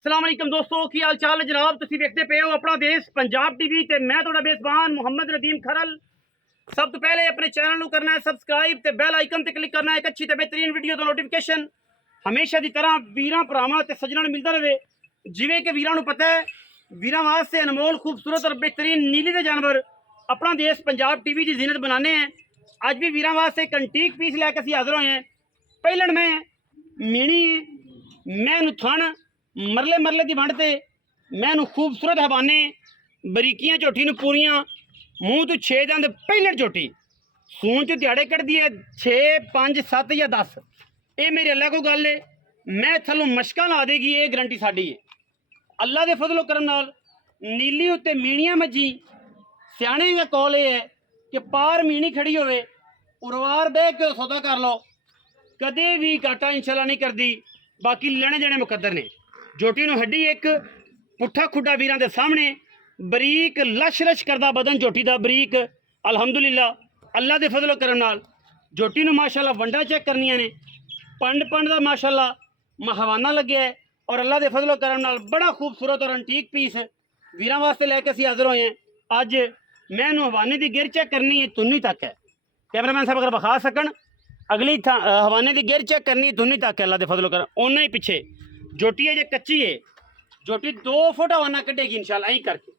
अस्सलाम वालेकुम दोस्तों, की हाल चाल है जनाब। तुसीं देखते पे हो अपना देश पंजाब टीवी ते मैं तुहाडा मेज़बान मुहम्मद नदीम खरल। सब तो पहले अपने चैनल को करना है सबसक्राइब ते बैल आइकन ते क्लिक करना है। एक अच्छी ते बेहतरीन वीडियो दा नोटिफिकेशन हमेशा की तरह वीरां भरावां ते सज्जणां नूं मिलदा रहे। जिवें कि वीरां नूं पता है, वीरां वास्ते अनमोल खूबसूरत और बेहतरीन नीली दे जानवर अपना देश पंजाब टीवी की जीनत बनाने हैं। अज भी वीरां वास्ते एक एंटीक पीस लैके असीं हाज़र होए हैं। पहलन मैं मीणी मैं थण मरले मरले की वंड ते मैं खूबसूरत हवाने बरीकियां झोटी नूं पूरियां मूँह तो 6 दंद पहलट झोटी सून च दिहाड़े कटदी है 6 5 7 या 10। ये मेरी अल्लाह को गल है, मैं थलों मशकां ला देगी, ये गारंटी साडी है। अल्लाह के फजलो करम नाल नीली उत्ते मीणियां मज्जी सियाणे का कौल ये है कि पार मीणी खड़ी होवे उरवार बह के सौदा कर लो, कदे भी घाटा इंशाल्लाह नहीं करती। बाकी लेने देने मुकद्दर ने। झोटी नूं हड्डी एक पुट्ठा खुड्डा वीरां दे सामने बरीक लश लश करदा बदन झोटी दा बरीक। अलहमदुलिल्लाह अल्लाह दे फजलो करम नाल झोटी नूं माशाल्लाह वंडा चेक करनियां ने। पंड पंड दा माशाल्लाह महवाना लग्या है और अल्लाह दे फजलो करम नाल बड़ा खूबसूरत और एंटीक पीस वीरां वास्ते लैके असीं हाज़र होए हैं। अज मैं हवाने की गिर चेक करनी है, तुन्नी तक है। कैमरामैन साहब अगर विखा सकन अगली हवाने की गिर चेक करनी है, तुन्नी तक है। अल्लाह दे फजलो करम उन्ना ही पिछे झोटी है जो कच्ची है, झोटी 2 फुट हवाना कटेगी इंशाल्लाह। यही करके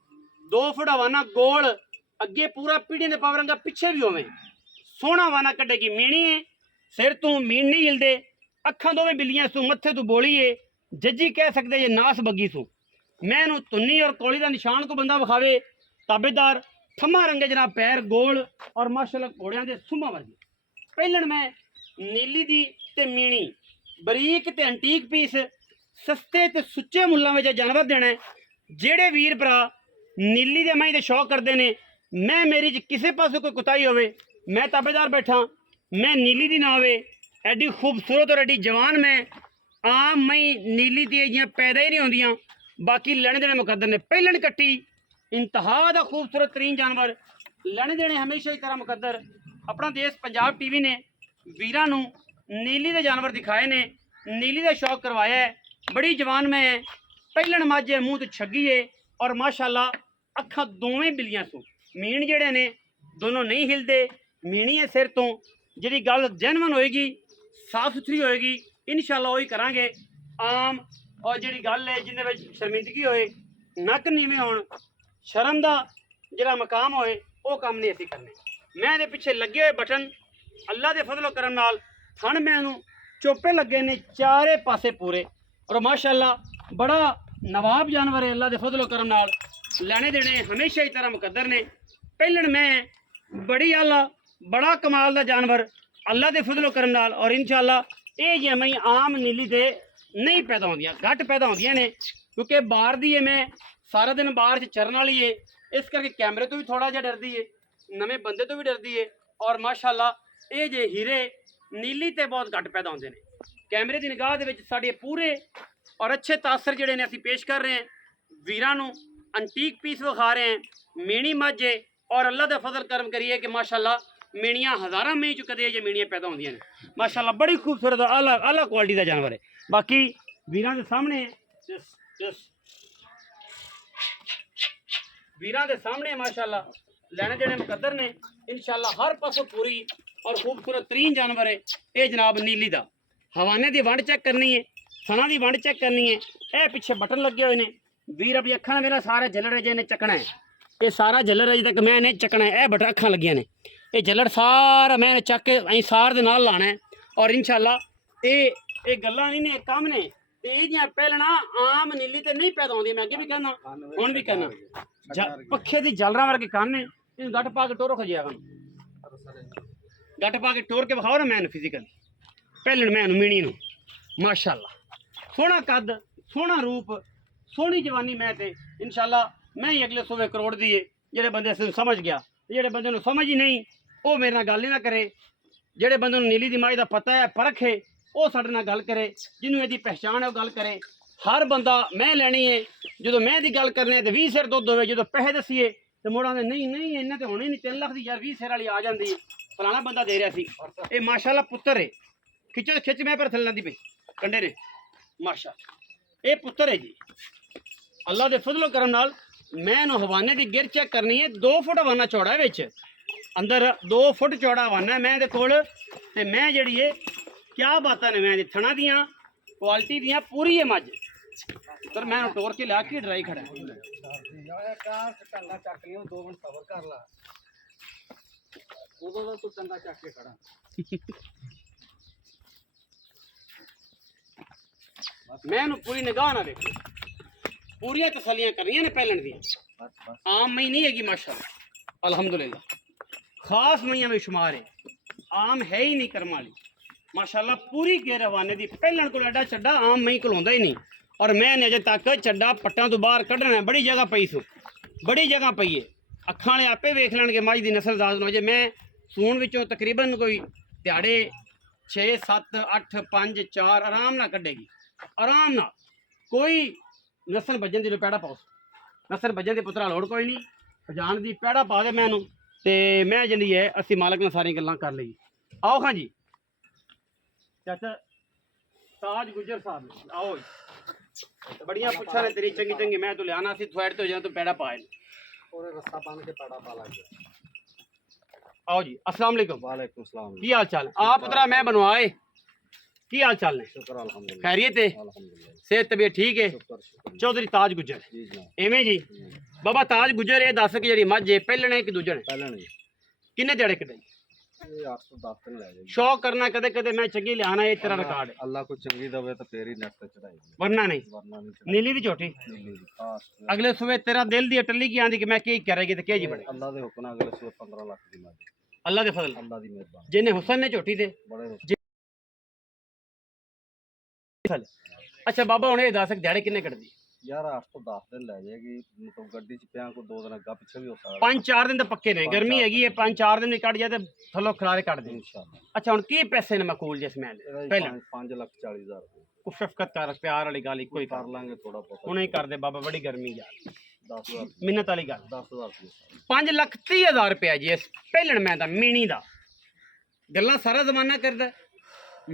2 फुट हवाना गोल अगे पूरा पीढ़ी के पावरंगा पिछे भी होवे सोहना हवाना कटेगी। मीणी है, सिर तू मीण नहीं हिलदे, अखा दोवें बिल्लियां सू, मत्थे तू बोली है, जज्जी कह सकते जे नास बग्गी सू। मैं तुन्नी और कौली का निशान को बंदा विखावे ताबेदार थम्मा रंगे जनाब पैर गोल और माशाल्लाह घोड़ियां दे सुम्मा वर्गे। पहलन मैं नीली दी ते मीणी बरीक ते एंटीक पीस सस्ते ते सुच्चे मुल्लां में जानवर देना है। जेड़े वीर भरा नीली दे मई दे शौक करते हैं, मैं मेरी किसी पास कोई कुताही होवे मैं ताबेदार बैठा। मैं नीली दी ना होवे एडी खूबसूरत और एडी जवान मैं आम मई नीली दी जियां पैदा ही नहीं होंदियां। बाकी लैने देने मुकद्दर ने। पहलन कट्टी इंतहा दा खूबसूरत तरीन जानवर, लैने देने हमेशा ही तरह मुकद्दर। अपना देश पंजाब टीवी ने वीरां नूं नीली दे जानवर दिखाए ने, नीली का शौक करवाया है। बड़ी जवान में है, पहलन मझ है, मूँह तो छगी है और माशाल्लाह अखा दोवें बिल्लियां सू। मीण जेड़े ने दोनों नहीं हिलते, मीणी है सिर तो। जी गल जैनवन होएगी साफ सुथरी होएगी इंशाल्लाह वही करांगे। आम और जी गल है जिन्हें शर्मिंदगी होए, नक नीवें होण, शर्म का जोड़ा मकाम होए, वो काम नहीं असीं करने। मैं पिछे लगे हुए बटन अल्लाह के फजलो करम नाल थण मैनू चोपे लगे ने चारे पासे पूरे और माशाल्लाह बड़ा नवाब जानवर है। अल्लाह के फजलो करम नाल लैने देने हमेशा ही तरह मुकद्दर ने। पहलन मैं बड़ी आला बड़ा कमाल का जानवर अल्लाह के फजलो करम नाल और इंशाल्लाह ये जे मई आम नीली दे नहीं पैदा होंदियां, घट पैदा होंदियां ने क्योंकि बाहर दी है। मैं सारा दिन बाहर च चरन वाली है, इस करके कैमरे तो भी थोड़ा जिहा डरदी है, नवे बंदे तो भी डरदी है। और माशाल्लाह ये जे हीरे नीली ते बहुत घट पैदा होंदे ने। कैमरे की निगाह दे विच साडे पूरे और अच्छे तासर जिहड़े ने असीं पेश कर रहे हैं। वीरां नूं एंटीक पीस विखा रहे हैं, मीणी मझ है और अल्लाह का फजल करम करिए कि माशाल्लाह मीणियां हज़ारां में चुके जे मीणियां पैदा होंदियां ने। माशाल्लाह बड़ी खूबसूरत आला आला क्वालिटी का जानवर है। बाकी वीरां के सामने वीरां के सामने माशाल्लाह लैने देने मुकद्दर ने इंशाल्लाह। हर पासों पूरी और खूबसूरत तरीन जानवर है ये जनाब नीली दा। हवाने की वंड चेक करनी है, सना की वंड चेक करनी है। यह पिछे बटन लगे हुए हैं। वीर अपनी अखा मेरा सारे झल्लड़ अजे ने चकना है, ये सारा झल्लड़ अजे तक मैं नहीं चकना है। यह बटन अखा लगिया ने, ये झल्लड़ सारा मैं चक के अं सार दे नाल लाना है और इंशाल्लाह ये गल्लां नहीं ने काम ने। ये पहलना आम नीली तो नहीं पैदा होंदी, मैं अगे भी कहना हुण भी कहना। पखे की जलरा वर्गे कान ने, इन गट पा के टोरो खजिया गट पा के टोर के विखाओ ना मैन फिजिकल। पहलन मैन मीणी नूं माशाल्लाह सोहना कद, सोहना रूप, सोहनी जवानी मैं ते इंशाल्लाह मैं ही अगले सूबे करोड़ दी है। जेड़े बंदे समझ गया, जेड़े बंदे समझ ही नहीं वो मेरे नाल गल ही ना करे। जेड़े बंदे नीली दी माई दा पता है, परख है, वो साडे नाल गल करे। जिन्होंने यदि पहचान है वो गल करे। हर बंदा मैं लैनी है, जो मैं दी गल करने तो 20 सिर दुध होवे, जो पैसे दसीए तो मुड़ा नहीं नहीं इन्हें तो होने नहीं 3 लाख की यार 20 सिर वाली आ जाती है, फलाना बंदा दे रहा सी। ये माशाल्लाह पुत्र है, खिचो खिच मैं पर थल लाती पई कंडे ने माशा ਇਹ ਪੁੱਤਰ ਹੈ ਜੀ। ਅੱਲਾ ਦੇ ਫਜ਼ਲ ਕਰਮ ਨਾਲ ਮੈਂ ਇਹਨੂੰ ਹਵਾਨੇ ਦੀ ਗਿਰ ਚੈੱਕ ਕਰਨੀ ਹੈ। 2 ਫੁੱਟ ਹਵਾਨਾ ਚੌੜਾ ਹੈ, ਵਿੱਚ ਅੰਦਰ 2 ਫੁੱਟ ਚੌੜਾ ਹਵਾਨਾ ਹੈ ਮੈਂ ਇਹਦੇ ਕੋਲ। ਤੇ ਮੈਂ ਜਿਹੜੀ ਹੈ ਕਿਆ ਬਾਤਾਂ ਨੇ ਮੈਂ ਇਹਦੀ ਥਣਾ ਦੀਆਂ ਕੁਆਲਿਟੀ ਦੀਆਂ ਪੂਰੀ ਹੈ ਮੱਝ। ਪਰ ਮੈਂ ਇਹਨੂੰ ਤੋੜ ਕੇ ਲਿਆ ਕੇ ਡਰਾਈ ਖੜਾ ਟੰਗਾ ਚੱਕ ਲਿਓ 2 ਮਿੰਟ ਸਬਰ ਕਰ ਲਾ, ਉਦੋਂ ਦਾ ਤੂੰ ਟੰਗਾ ਚੱਕ ਕੇ ਖੜਾ। ਮੈਂ ਇਹਨੂੰ ਪੂਰੀ ਨਿਗਾਹ ਨਾਲ ਵੇਖੋ, ਪੂਰੀਆਂ ਤਸੱਲੀਆਂ ਕਰਨੀਆਂ ਨੇ ਪਹਿਲਣ ਦੀਆਂ। ਆਮ ਮਈ ਨਹੀਂ ਹੈਗੀ ਮਾਸ਼ਾਅੱਲਾ ਅਲਹਮਦੁਲਿਲਾ, ਖਾਸ ਮਈਆਂ ਵਿੱਚ ਸ਼ੁਮਾਰ ਹੈ, ਆਮ ਹੈ ਹੀ ਨਹੀਂ ਕਰਮ वाली माशाअल्लाह। पूरी के रवाने दी पहलन को एडा चड्डा आम मई को ही नहीं। और मैंने अजे तक चड्डा पट्टा तो बाहर कढ़ना है, बड़ी जगह पई सू, बड़ी जगह पई है। अखां वाले आपे वेख लैणगे मझ दी नस्ल दाद अजे मैं सूण विचों तकरीबन कोई दिहाड़े 6 7 8 5 4 आराम ना कढ़ेगी, आराम ना। कोई नस्ल भजन दी पैड़ा पाओ, नस्ल भजन दी पुत्रा लोड़ कोई नहीं, पजान दी पैड़ा पा दे मैनू ते मैं जी है असी मालक ने सारी गल्लां कर ली। आओ हाँ जी चाचा ताज गुजर साहब आओ। बड़िया पुछा ने तेरी चंगी चंगी, मैं तो लियाना सी थोड़े तो जा तो पैड़ा पाए और रस्सा बांध के पैड़ा पा लग गया। आओ जी अस्सलाम वालेकुम। वालेकुम सलाम। की हाल चाल आप पुत्रा मैं बनवाए, की हाल चाल ने? शुक्र अल्हम्दुलिल्लाह, खैरियत है, अल्हम्दुलिल्लाह, सेहत तबीयत ठीक है? शुक्र शुक्र चौधरी ताज गुजर जी जनाब। एवें जी बाबा ताज गुजर ये दस कि जी मझ है पहलने कि दूजण पहले नहीं किन्ने दिहाड़े कटाई? ये 810 दिन ले जाएगी। शौक करना कदे कदे मैं चंगी लियाना ये तेरा रिकॉर्ड है, अल्लाह को चंगी दवे तो तेरी नेट ते चढ़ाएगी, वरना नहीं। वरना नहीं चढ़ाएगी। नीली दी झोटी नीली दी खास अगले सुबह तेरा दिल दी टल्ली की आंदी कि मैं की करेगी तो क्या जी बने? अल्लाह दे हुक्म अगले सुबह 15 लाख दी मार अल्लाह के फजल अल्लाह दी मेहरबानी जिन्हें हुसन ने झोटी दे। बड़े अच्छा बाबा हुणे ये दस दिहाड़े किन्ने कटदी? यार 810 दिन ले जाएगी, मतलब गड्डी च पिया को 2 दिन अग्गा पीछे भी हो सकदा 5-4 दिन तो पक्के ने, गर्मी हैगी है 5-4 दिन भी कट जाए तो थल्लों खलारे कट दे। इंशाल्लाह। अच्छा हुण की पैसे ने मकूल जिस मैं पहले 5,40,000 को शफकत कर प्यार वाली गल कोई कर लांगे थोड़ा बहुत, हुणे कर दे बाबा, बड़ी गर्मी यार 10,000 मिन्नत वाली गल। 10,000 5,30,000 रुपया जी इस पहलण मैं दा मीणी दा गल्लां सारा जमाना करदा।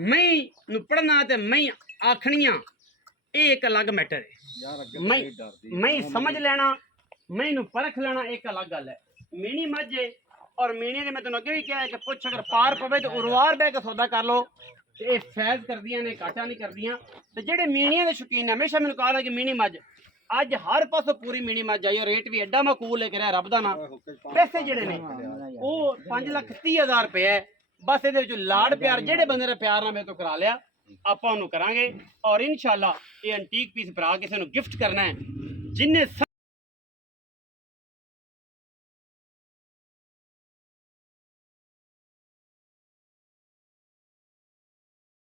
मैं नूं पढ़ना ते मैं आखणियां ये एक अलग मैटर है। यार अगे मैं नहीं डरदी, मैं समझ लेना मैं नूं परख लेना एक अलग गल है। मीणी मझ है और मीणी ने मैं तेन अगे भी कहा है कि पुछ अगर पार पवे तो उरवार बह के सौदा कर लो, ये फैज करदियां ने घाटा नहीं करदियां। ते जेहड़े मीणियां दे शौकीन हमेशा मैनूं कहा कि मीणी मझ अज हर पासों पूरी मीणी मझ आई और रेट भी एडा मकूल है कि रब दा ना। पैसे जेहड़े ने वो 5,30,000 रुपया है, बस ये लाड़ प्यार जेहड़े बंदे ने प्यार नाल मेरे तो करा लिया ਆਪਾਂ ਉਹਨੂੰ ਕਰਾਂਗੇ। और इंशाल्लाह ये एंटीक पीस भरा किसी ਨੂੰ गिफ्ट करना है जिन्हें